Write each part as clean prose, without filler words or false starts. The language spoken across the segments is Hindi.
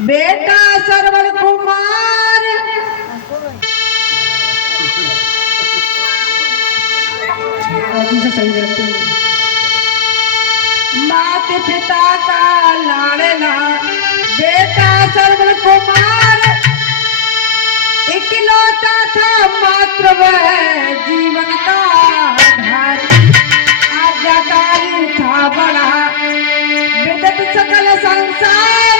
बेटा सरवण कुमार सही रहते हैं। माता पिता का लाडला बेटा सरवण कुमार इकलौता था मात्र वह जीवन का आधार। आज्ञाकारी था बड़ा विदत सकल संसार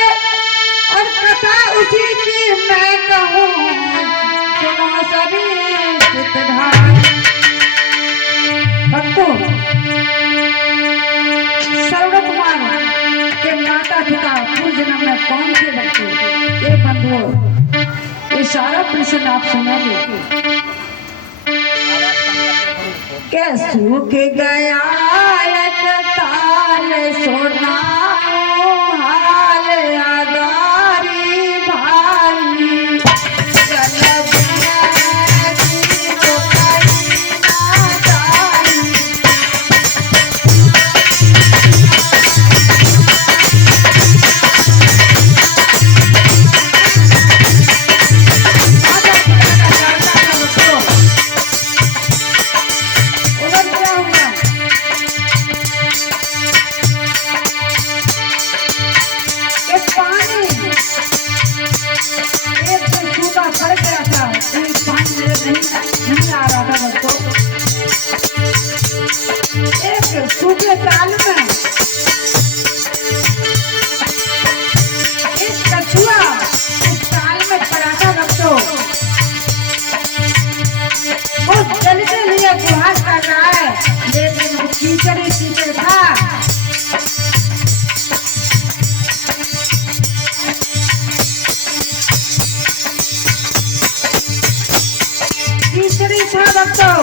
और कथा उसी की मैं कहूँ सुनो सभी चितधार। भक्तों, सरवण कुमार के माता पिता पूर्व जन्म में कौन थे बच्चों? ये बंधुओं, ये सारा प्रश्न आप सुनोगे। के सूख गया एक ताल सोना हाल आदारी भाई चल जी तो कहीं ना जाई। नहीं आ रहा था बच्चों। एक सूखे ताल में एक कछुआ उस ताल में पड़ा था बच्चों। वो जल के लिए गुहार कर रहा है, लेकिन वो कीचड़ ही कीचड़ था। था बच्चों,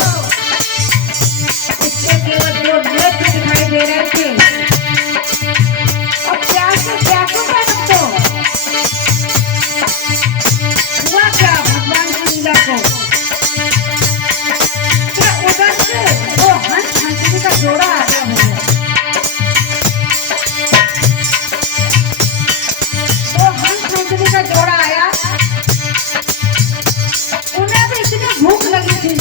उसके केवल दो नेत्र दिखाई दे रहे थे। और प्यास में व्याकुल था बच्चों। हुआ क्या भगवान की लीला को? क्या उधर से वो हंस हंसने का जोड़ा आ गया होगा। वो हंस हंसने का जोड़ा आया, उन्हें भी इतनी भूख लगी थी।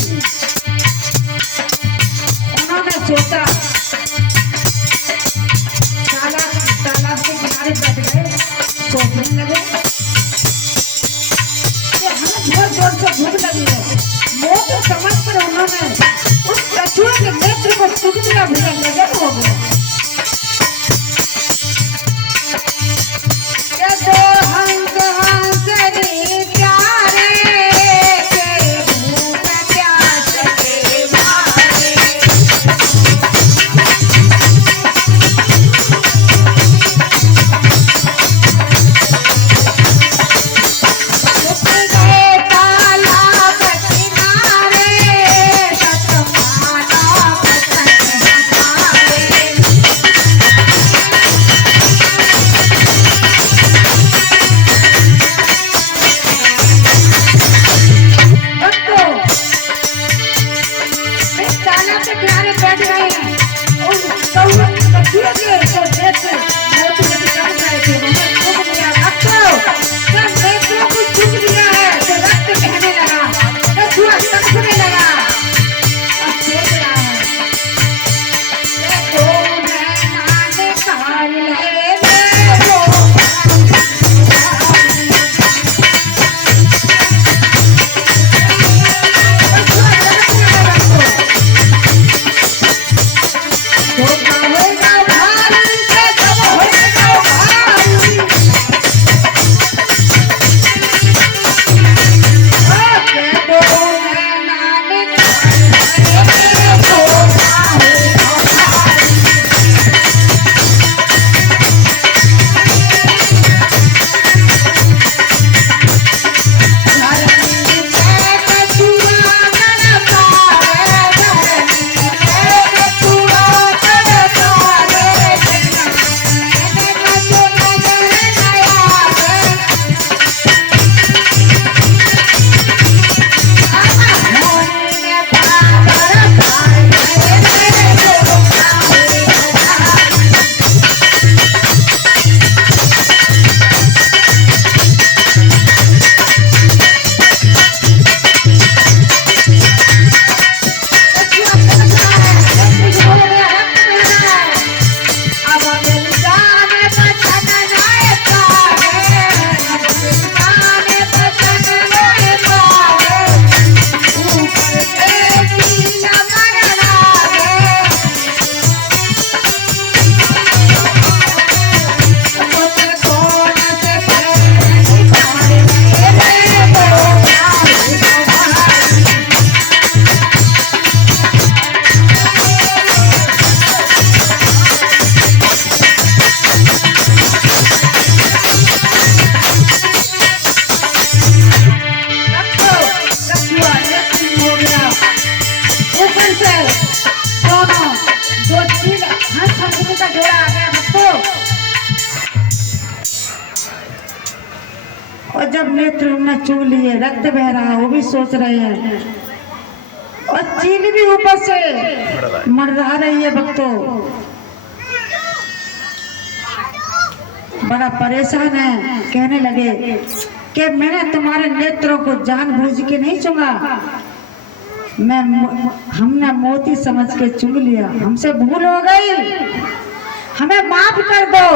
उन्होंने सोचा तालाब के किनारे बैठ गए, सोचने लगे कि हमें बहुत जोर से भूख लगी है। मोह को समझ कर उन्होंने उस कछुए के नेत्र को टूट दिया, भैया नजर हो गया। घोड़ा आ गया भक्तों। और जब नेत्र उन्होंने चू लिए, रक्त बह रहा, वो भी सोच रहे हैं, और चील भी ऊपर से मरवा रही है भक्तों। बड़ा परेशान है, कहने लगे कि मैंने तुम्हारे नेत्रों को जानबूझ के नहीं चुना, हमने मोती समझ के चुन लिया, हमसे भूल हो गई, हमें माफ कर दो।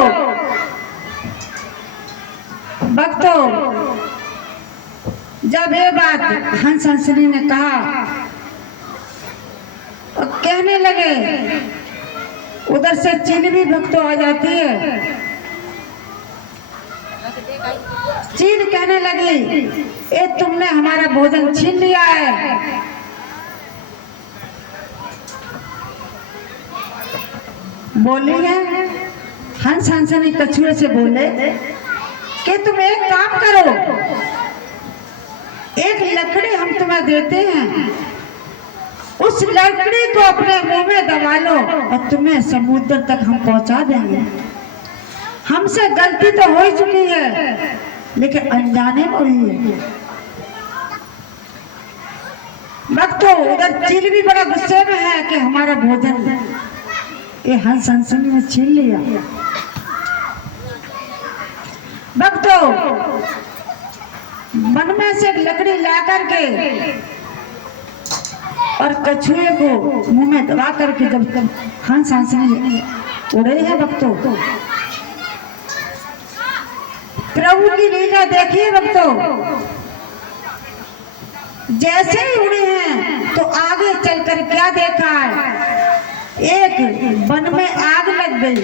भक्तों, जब ये बात हंस हंसनी ने कहा और कहने लगे, उधर से चील भी भक्तों आ जाती है। चील कहने लगी, ए तुमने हमारा भोजन छीन लिया है। बोली है, हंस हंसनी कछुए से बोले कि तुम एक काम करो, एक लकड़ी हम तुम्हें देते हैं, उस लकड़ी को अपने मुंह में दबा लो और तुम्हें समुद्र तक हम पहुंचा देंगे। हमसे गलती तो हो ही चुकी है, लेकिन अनजाने में हुई है। भक्तों, उधर चील भी बड़ा गुस्से में है कि हमारा भोजन ये हंस हंसनी ने छीन लिया। भक्तों, मन में से लकड़ी ला करके और कछुए को मुंह में दबा करके जब हंस हंसनी उड़े हैं भक्तों, प्रभु की लीला देखिए भक्तों। जैसे ही उड़े हैं तो आगे चलकर क्या देखा है, एक वन में आग लग गई।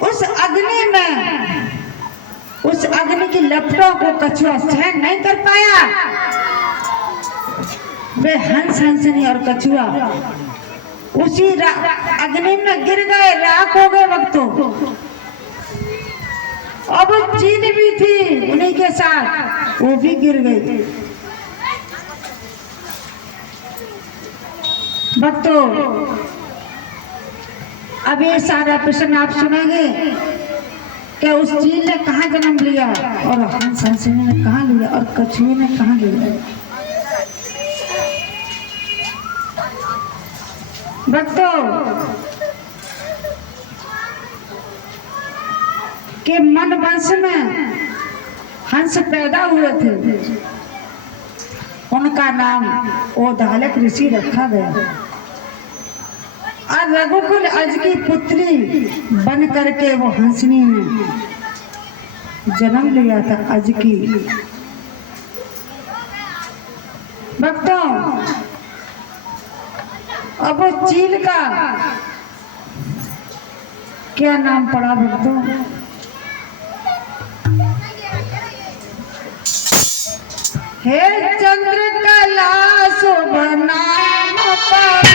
उस अग्नि की लपटों को कछुआ सहन नहीं कर पाया। वे हंस हंसनी और कछुआ उसी अग्नि में गिर गए, राख हो गए भक्तों। अब चील भी थी उन्हीं के साथ, वो भी गिर गई। भक्तों, अब ये सारा प्रश्न आप सुनेंगे कि उस चील ने कहाँ जन्म लिया और हंस हंसनी ने कहाँ लिया और कछुए ने कहाँ लिया। भक्तों, के मन वंश में हंस पैदा हुए थे, उनका नाम ओदालक ऋषि रखा गया। और रघुकुल अज की पुत्री बन करके वो हंसनी ने जन्म लिया था, अज की। भक्तों, अब वो चील का क्या नाम पड़ा भक्तों? हे चंद्रकला शुभ नाम पड़ा,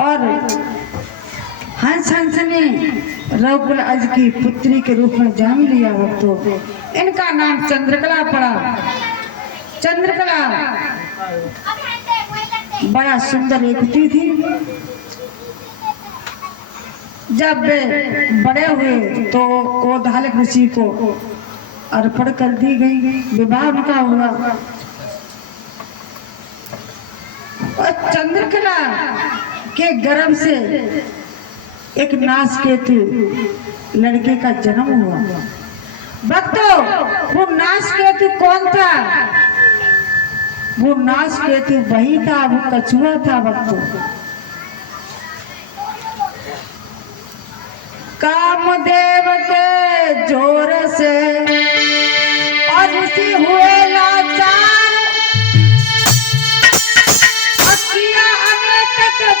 और हंस ने रघुकुल अज की पुत्री के रूप में जन्म लिया हो, तो इनका नाम चंद्रकला पड़ा। चंद्रकला बड़ा सुंदर युवती थी। जब वे बड़े हुए तो ओदालक ऋषि को अर्पण कर दी गई, विवाह उनका हुआ। और चंद्रकला के गर्भ से एक नासकेतु लड़के का जन्म हुआ। भक्तों, वो नासकेतु कौन था? वो नासकेतु वही था, वो कछुआ था। भक्तों, कामदेव के जोर से और ऋषि हुए लाचार, किया अनेक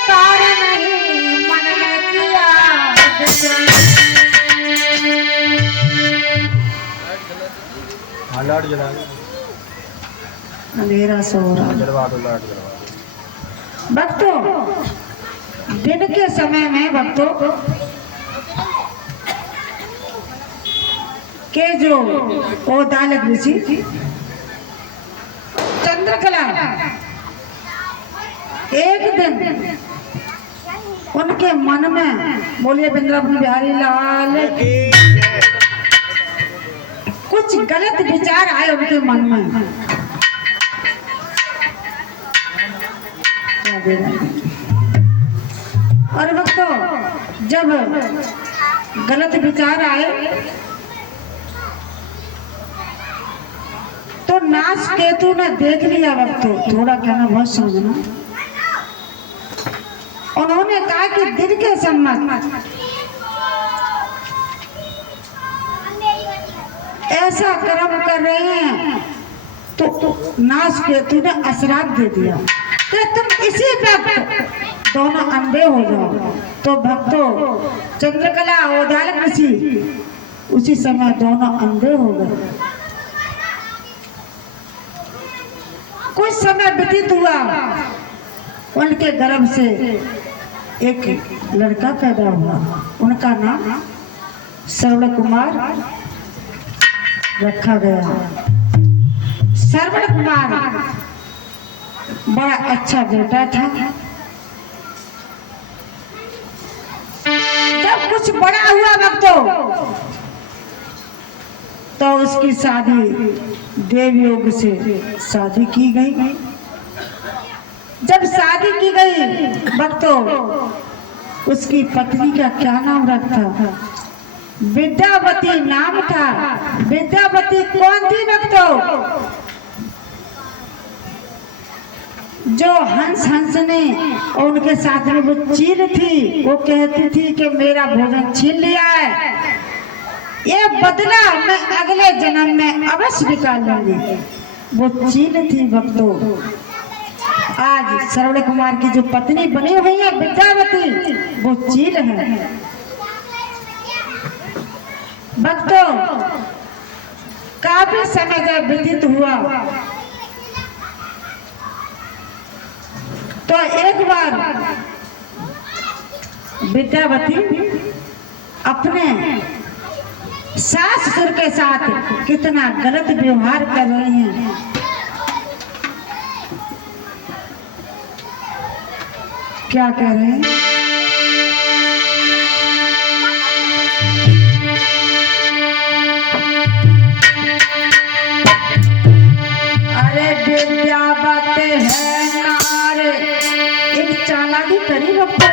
कार नहीं मन में किया लाइट जला अंधेरा सो रहा। जलवा दो, लाइट जलवा दो। भक्तों दिन के समय में भक्तों के जो ओ दालक ऋषि चंद्रकला एक दिन उनके मन में, बोलिए वृंदावन बिहारी लाल, कुछ गलत विचार आए उनके मन में। और भक्तों जब गलत विचार आए तो नाश केतु ने देख लिया। भक्तों थोड़ा कहना बहुत समझना। उन्होंने कहा कि दिन के सम्मत ऐसा कर्म कर रहे हैं तो नाश केतु ने अशराप दे दिया कि तुम इसी वक्त दोनों अंधे हो जाओ। तो भक्तों चंद्रकला और दालक ऋषि उसी समय दोनों अंधे हो गए। कुछ समय व्यतीत हुआ, उनके गर्भ से एक लड़का पैदा हुआ। उनका नाम श्रवण कुमार रखा गया। श्रवण कुमार बड़ा अच्छा बेटा था। जब कुछ बड़ा हुआ भक्तों तो उसकी शादी देवयोग से शादी की गई। जब शादी की गई भक्तों उसकी पत्नी का क्या नाम रखा? विद्यावती नाम था। विद्यावती कौन थी भक्तों? जो हंस ने और उनके साथ में वो चील थी, वो कहती थी कि मेरा भोजन छीन लिया है, ये बदला मैं अगले जन्म में अवश्य निकाल लूंगी। वो चील थी भक्तों। आज श्रवण कुमार की जो पत्नी बनी हुई है विद्यावती, वो चील है भक्तों। काफी समय जब व्यतीत हुआ तो एक बार विद्यावती अपने सास ससुर के साथ कितना गलत व्यवहार कर रही हैं। क्या कह रहे हैं? अरे विद्यावती है नारे, एक चालाकी करी भक्तों।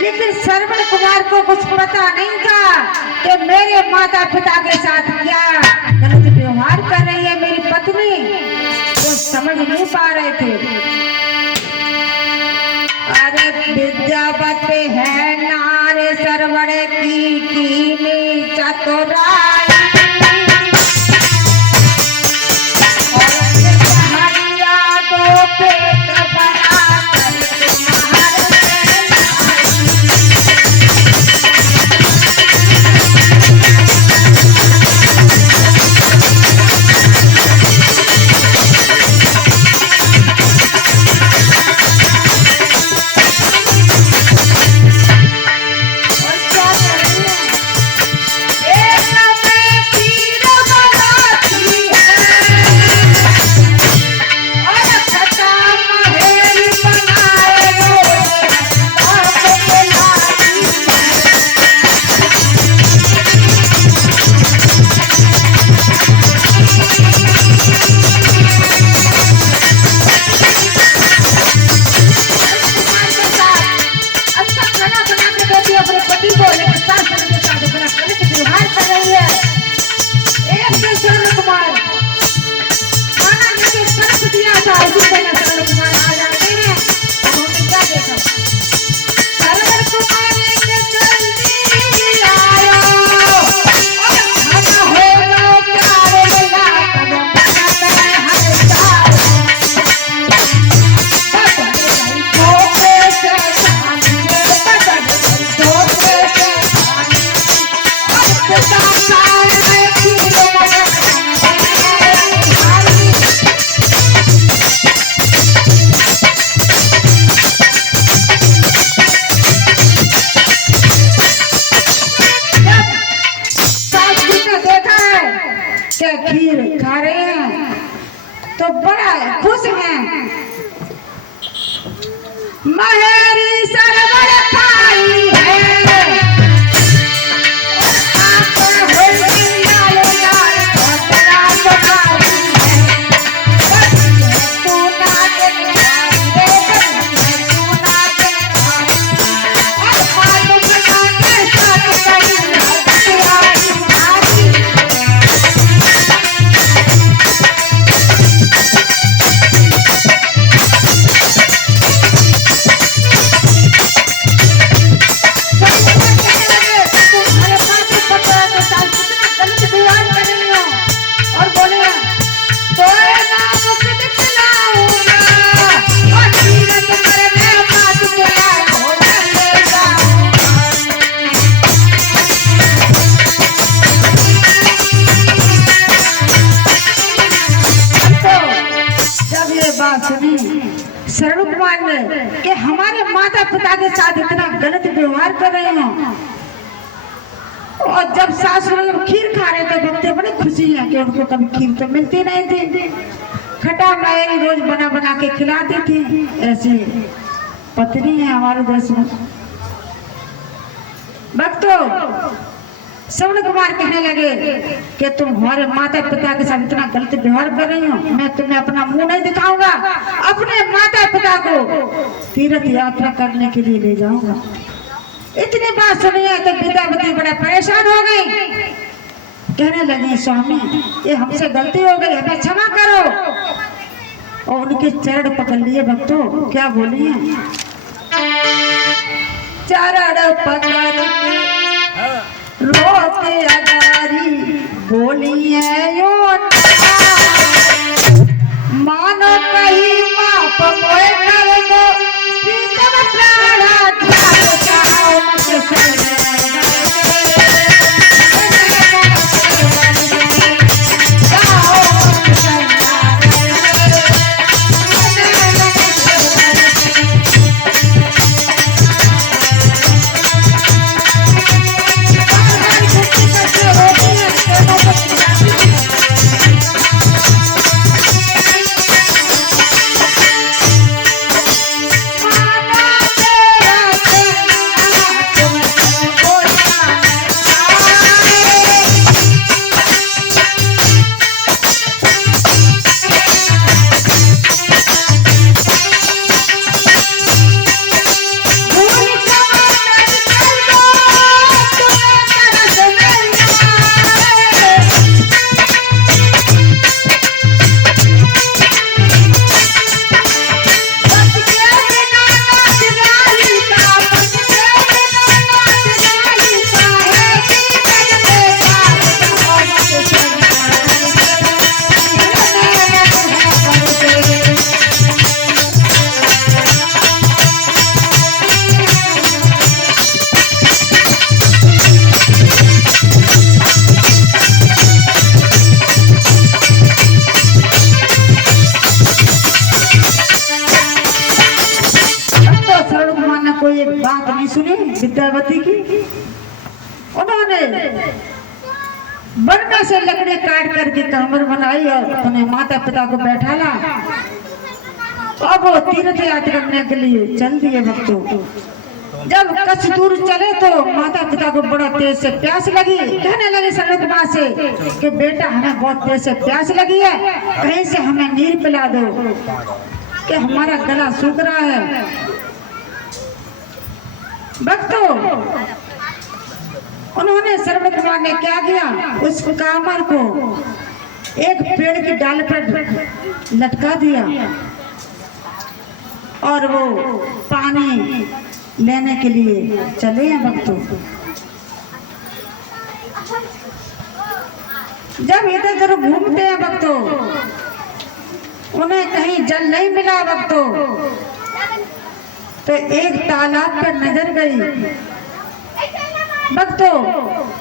लेकिन श्रवण कुमार को कुछ पता नहीं था कि मेरे माता पिता के साथ क्या गलत व्यवहार कर रही है मेरी पत्नी। वो समझ नहीं पा रहे थे। अरे विद्यावती है नारे श्रवण की चतुराई, और पेट बना कर जब सासुर जब खीर खा रहे थे भक्ति बड़ी खुशी है कि उनको कभी खीर तो मिलती नहीं थी। खटा मैं रोज बना बना के खिलाती थी। ऐसी पत्नी है हमारे देश में। भक्तों श्रवण कुमार कहने लगे कि तुम हमारे माता पिता के साथ इतना गलत व्यवहार कर रही हो, मैं तुम्हें अपना मुंह नहीं दिखाऊंगा, अपने माता पिता को तीर्थ यात्रा करने के लिए ले जाऊंगा। इतनी बात सुनी है तो विद्यावती बड़ा परेशान हो गई। कहने लगे स्वामी ये हमसे गलती हो गई, हमें क्षमा करो। और उनके चरण पकड़ लिए। भक्तों क्या बोली है? चरण पकड़ रोते अगारी बोली है यो मानो कहीं माप मोए कर दो कि तब प्राणा त्याग चाहो मत विद्यावती की। उन्होंने वन में से लकड़ी काट करके कमर बनाई और अपने माता पिता को बैठाला। अब वो तीर्थ यात्रा करने के लिए चल दिए। भक्तों जब कुछ दूर चले तो माता पिता को बड़ा तेज से प्यास लगी। कहने लगे सनत माँ से कि बेटा हमें बहुत तेज से प्यास लगी है, कहीं से हमें नीर पिला दो कि हमारा गला सूख रहा है। भक्तों उन्होंने श्रवण कुमार ने क्या किया, उस कामर को एक पेड़ की डाल पर लटका दिया और वो पानी लेने के लिए चले हैं। भक्तों जब इधर उधर घूमते हैं भक्तों उन्हें कहीं जल नहीं मिला। भक्तों तो एक तालाब पर नजर गई। भक्तों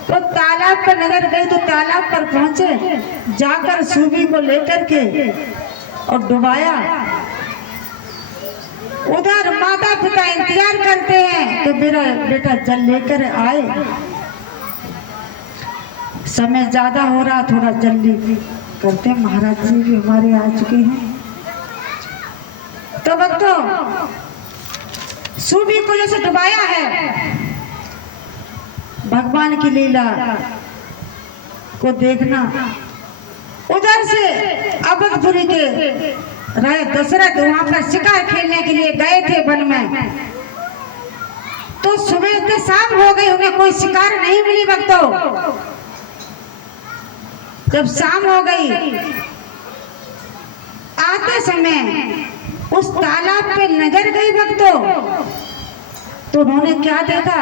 तो तालाब पर नजर गई तो तालाब पर पहुंचे, जाकर सूबी को लेकर के और डुबाया। उधर माता पिता इंतजार करते हैं कि मेरा बेटा जल लेकर आए। समय ज्यादा हो रहा, थोड़ा जल्दी करते हैं, महाराज जी भी हमारे आ चुके हैं। तो भक्तों सूबी को जैसे डुबाया है, भगवान की लीला को देखना। उधर से अवधपुरी के राजा दशरथ वहां पर शिकार खेलने के लिए गए थे वन में। तो सुबह से शाम हो गई, उन्हें कोई शिकार नहीं मिली। भक्तों जब शाम हो गई, आते समय उस तालाब पे नजर गई भक्तों, तो उन्होंने क्या देखा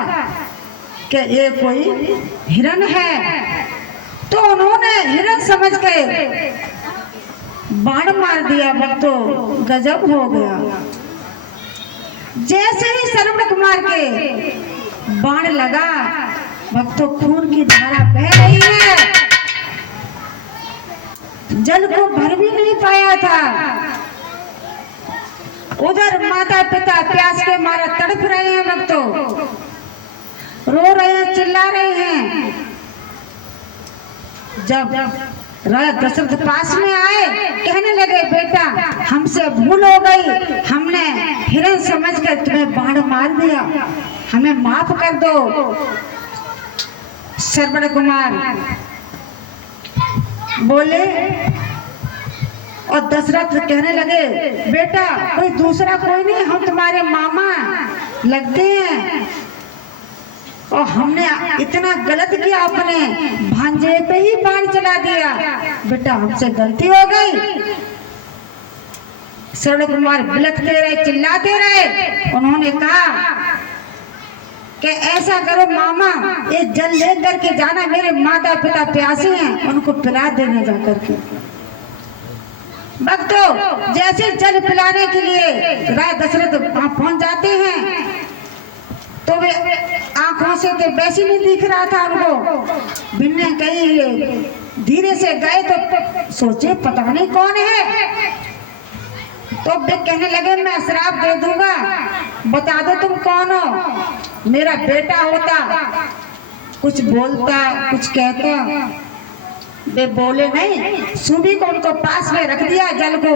कि ये कोई हिरन है। तो उन्होंने हिरन समझ के बाण मार दिया। भक्तों गजब हो गया। जैसे ही श्रवण कुमार के बाण लगा, भक्तों खून की धारा बह रही है, जल को भर भी नहीं पाया था। उधर माता पिता प्यास के मारा तड़प रहे हैं। भक्तों रो रहे हैं, चिल्ला रहे हैं। जब राजा दशरथ पास में आए, कहने लगे बेटा हमसे भूल हो गई, हमने हिरण समझकर तुम्हें बाण मार दिया, हमें माफ कर दो। श्रवण कुमार बोले और दशरथ कहने लगे बेटा कोई दूसरा कोई नहीं, हम तुम्हारे मामा लगते हैं और हमने इतना गलत किया, अपने भांजे पे ही बाण चला दिया, बेटा हमसे गलती हो गई। श्रवण कुमार बिलखते रहे, चिल्लाते रहे। उन्होंने कहा कि ऐसा करो मामा, ये जल लेकर के जाना, मेरे माता पिता प्यासे हैं, उनको पिला देना जाकर के। भक्तों जैसे जल पिलाने के लिए राजा दशरथ वहां पहुंच जाते हैं, तो वे आंखों से तो वैसे नहीं दिख रहा था उनको। बिन्ने कहीं धीरे से गए तो सोचे पता नहीं कौन है, तो वे कहने लगे मैं श्राप दे दूंगा, बता दो तुम कौन हो। मेरा बेटा होता, कुछ बोलता कुछ कहता, वे बोले नहीं, सुबी को उनको पास में रख दिया जल को।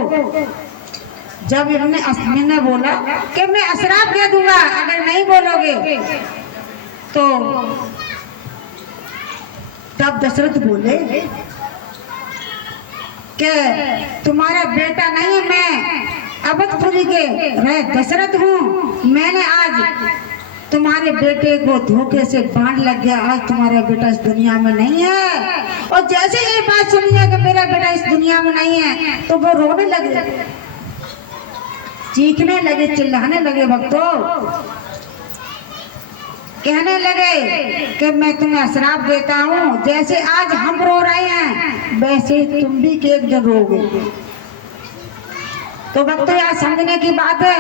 जब मैंने बोला कि मैं श्राप दे दूंगा अगर नहीं बोलोगे, तो तब दशरथ बोले कि तुम्हारा बेटा नहीं है, मैं अवधपुरी के राजा दशरथ हूँ। मैंने आज तुम्हारे बेटे को धोखे से बाण लग गया, आज तुम्हारा बेटा इस दुनिया में नहीं है। और जैसे ये बात सुनी है कि मेरा बेटा इस दुनिया में नहीं है, तो वो रोने लगे, चीखने लगे, चिल्लाने लगे। भक्तों कहने लगे कि मैं तुम्हें श्राप देता हूँ, जैसे आज हम रो रहे हैं वैसे तुम भी के एक दिन रोगे। तो भक्तों यार समझने की बात है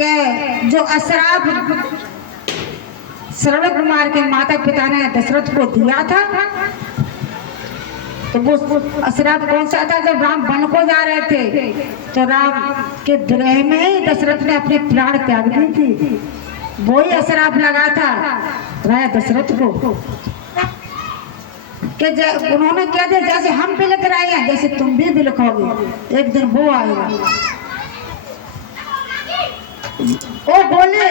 कि जो श्राप श्रवण कुमार के माता पिता ने दशरथ को दिया था, तो वो श्राप कौन सा था? जब राम वन को जा रहे थे तो राम के विरह में ही दशरथ ने अपने प्राण त्याग दी थी, वो ही श्राप लगा था राजा दशरथ को कि उन्होंने कह दिया जैसे हम बिलख रहे हैं जैसे तुम भी बिलखोगे, एक दिन वो आएगा। वो बोले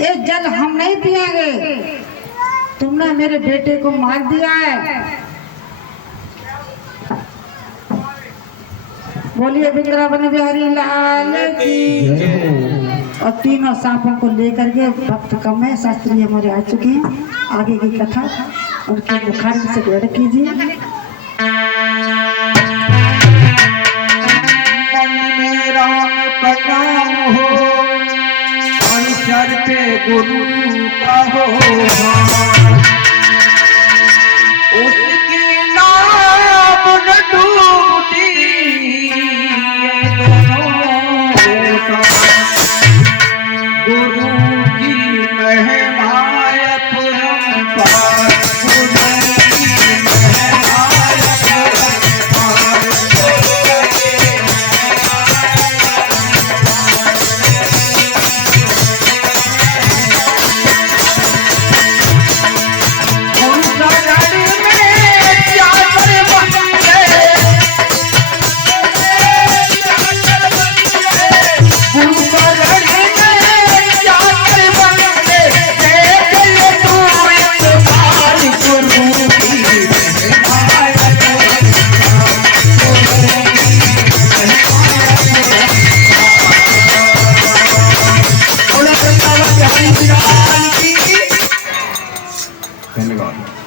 ये जल हम नहीं पिएंगे, तुमने मेरे बेटे को मार दिया है। बोलिए वृंदावन बिहारी लाल की। और तीनों सांपों को लेकर के भक्त कम है, शास्त्री हमारे आ चुके हैं, आगे की कथा उनके मुखार से ग्रहण कीजिए। गुरु का हो उसकी नाम न टूटी, गुरु की महिमा अपरंपार, गुरु की महिमा धन्यवाद।